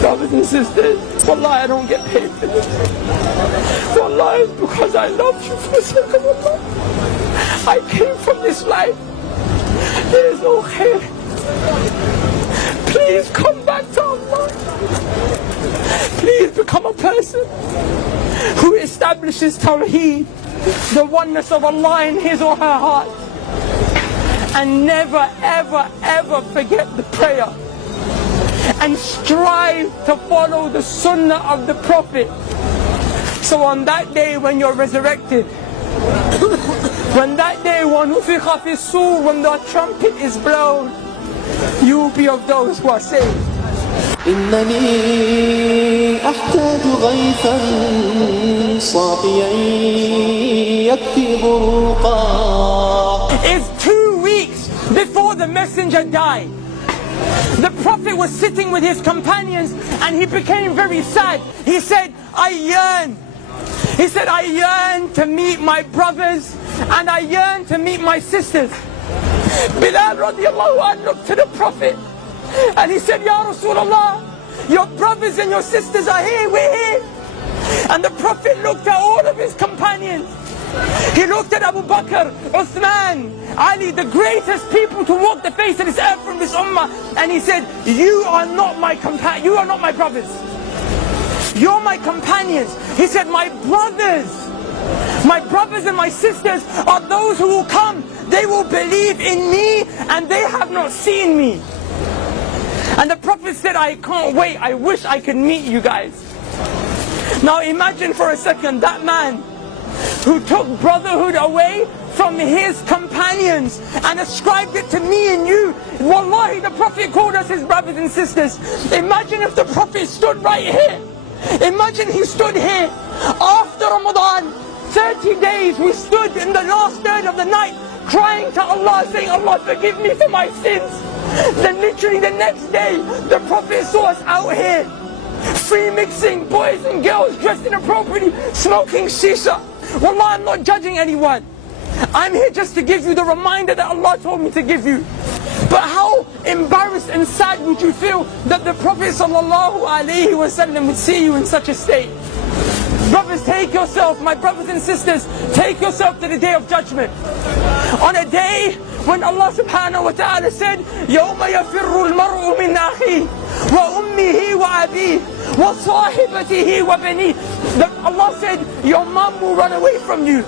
Brothers and sisters, wallahi I don't get paid for this. Wallahi it's because I love you for the sake of Allah. I came from this life. There is no khair. Please come back to Allah. Please become a person who establishes Tawheed, the oneness of Allah in his or her heart. And never ever ever forget the prayer. And strive to follow the sunnah of the Prophet. So on that day when you're resurrected, when that day when the trumpet is blown, you will be of those who are saved. إنني أحتاج غيثا صافيا يكفي بروقا. It's 2 weeks before the messenger died. The Prophet was sitting with his companions and he became very sad. He said, I yearn. He said, I yearn to meet my brothers and I yearn to meet my sisters. Bilal radiallahu anh looked to the Prophet and he said, Ya Rasulullah, your brothers and your sisters are here, we're here. And the Prophet looked at all of his companions. He looked at Abu Bakr, Uthman, Ali, the greatest people to walk the face of this earth from this ummah. And he said, you are not my brothers. You're my companions. He said, my brothers and my sisters are those who will come. They will believe in me and they have not seen me. And the Prophet said, I can't wait. I wish I could meet you guys. Now imagine for a second that man who took brotherhood away from his companions and ascribed it to me and you. Wallahi, the Prophet called us his brothers and sisters. Imagine if the Prophet stood right here. Imagine he stood here after Ramadan. 30 days we stood in the last third of the night crying to Allah, saying, Allah forgive me for my sins. Then literally the next day the Prophet saw us out here free mixing, boys and girls dressed inappropriately, smoking shisha. Wallah, I'm not judging anyone. I'm here just to give you the reminder that Allah told me to give you. But how embarrassed and sad would you feel that the Prophet ﷺ would see you in such a state? Brothers, take yourself, my brothers and sisters, take yourself to the day of judgment. On a day when Allah subhanahu wa ta'ala said, يَوْمَ يَفِرُّ الْمَرْءُ مِنْ أَخِيهِ وَأُمِّهِ وَأَبِيهِ وَصَاحِبَتِهِ وَبَنِيهِ. Allah said, your mom will run away from you.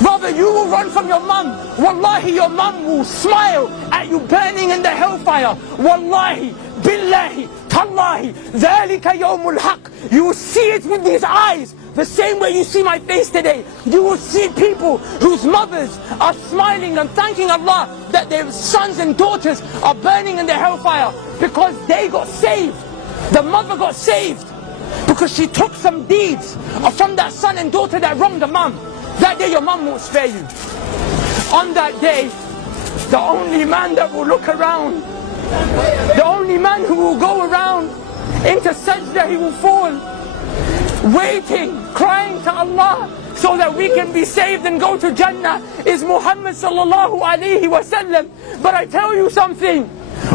Brother, you will run from your mom. Wallahi, your mom will smile at you burning in the hellfire. Wallahi, billahi, tallahi, ذَلِكَ يَوْمُ الْحَقِّ. You will see it with these eyes. The same way you see my face today. You will see people whose mothers are smiling and thanking Allah that their sons and daughters are burning in the hellfire because they got saved. The mother got saved because she took some deeds from that son and daughter that wronged the mom. That day your mom won't spare you. On that day, the only man that will look around, the only man who will go around into sajda, he will fall, waiting, crying to Allah so that we can be saved and go to Jannah, is Muhammad sallallahu alaihi wasallam. But I tell you something,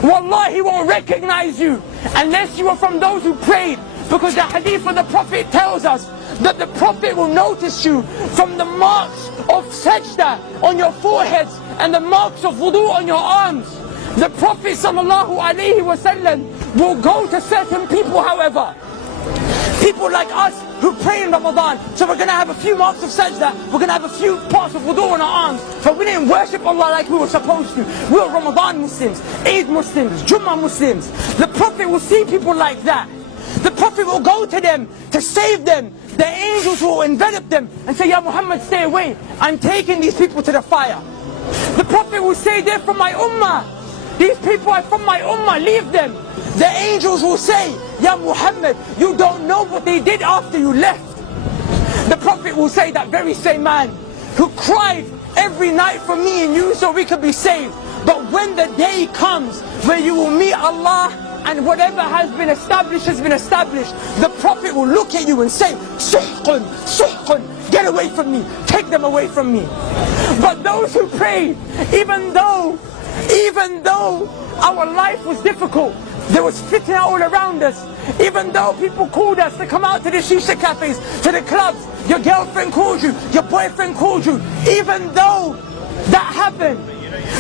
Wallahi, he won't recognize you unless you are from those who prayed. Because the hadith of the Prophet tells us that the Prophet will notice you from the marks of sajda on your foreheads and the marks of wudu on your arms. The Prophet sallallahu alaihi wasallam will go to certain people, however, people like us who pray in Ramadan. So we're going to have a few marks of sajda, we're going to have a few parts of wudu on our arms, but we didn't worship Allah like we were supposed to. We were Ramadan Muslims, Eid Muslims, Jummah Muslims. The Prophet will see people like that. The Prophet will go to them to save them. The angels will envelop them and say, Ya Muhammad, stay away. I'm taking these people to the fire. The Prophet will say, they're from my ummah. These people are from my ummah, leave them. The angels will say, Ya Muhammad, you don't know what they did after you left. The Prophet will say, that very same man who cried every night for me and you so we could be saved. But when the day comes where you will meet Allah and whatever has been established has been established, the Prophet will look at you and say, Suhqun, Suhqun, get away from me, take them away from me. But those who prayed, even though our life was difficult, There was fitna all around us. Even though people called us to come out to the shisha cafes, to the clubs, your girlfriend called you, your boyfriend called you. Even though that happened,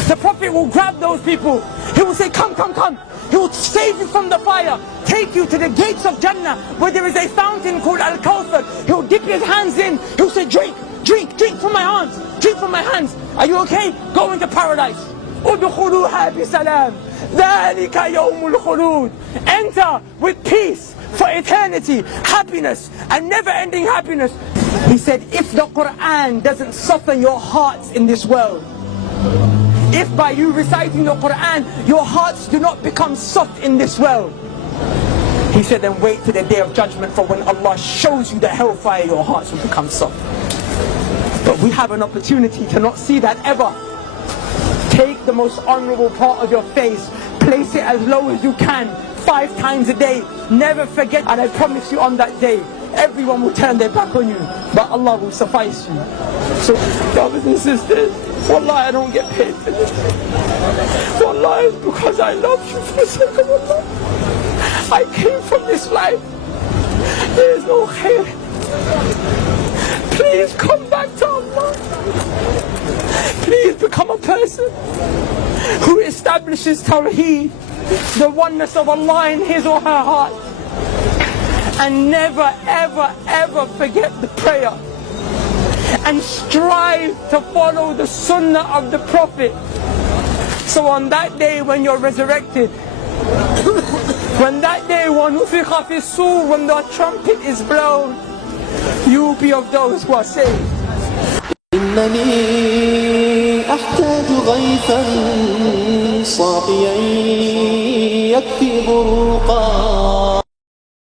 the Prophet will grab those people. He will say, come, come, come. He will save you from the fire, take you to the gates of Jannah, where there is a fountain called Al-Kawthar. He will dip his hands in. He will say, drink, drink, drink from my hands, drink from my hands. Are you okay? Go into paradise. Udkhuluha bisalam. Dhalika yawmul khulud. Enter with peace for eternity, happiness, and never-ending happiness. He said, if the Quran doesn't soften your hearts in this world, if by you reciting the Quran, your hearts do not become soft in this world, he said, then wait to the day of judgment, for when Allah shows you the hellfire, your hearts will become soft. But we have an opportunity to not see that ever. Take the most honorable part of your face, place it as low as you can, 5 times a day. Never forget, and I promise you on that day, everyone will turn their back on you, but Allah will suffice you. So, brothers and sisters, Wallah, I don't get paid for this. Wallah, it's because I love you for the sake of Allah. I came from this life. There is no khair. Please come back to Allah. Please become a person who establishes Tawheed, the oneness of Allah in his or her heart. And never, ever, ever forget the prayer. And strive to follow the sunnah of the Prophet. So on that day when you're resurrected, when that day when the trumpet is blown, you will be of those who are saved. إنني أحتاج غيثا صافيا يكفي بروقا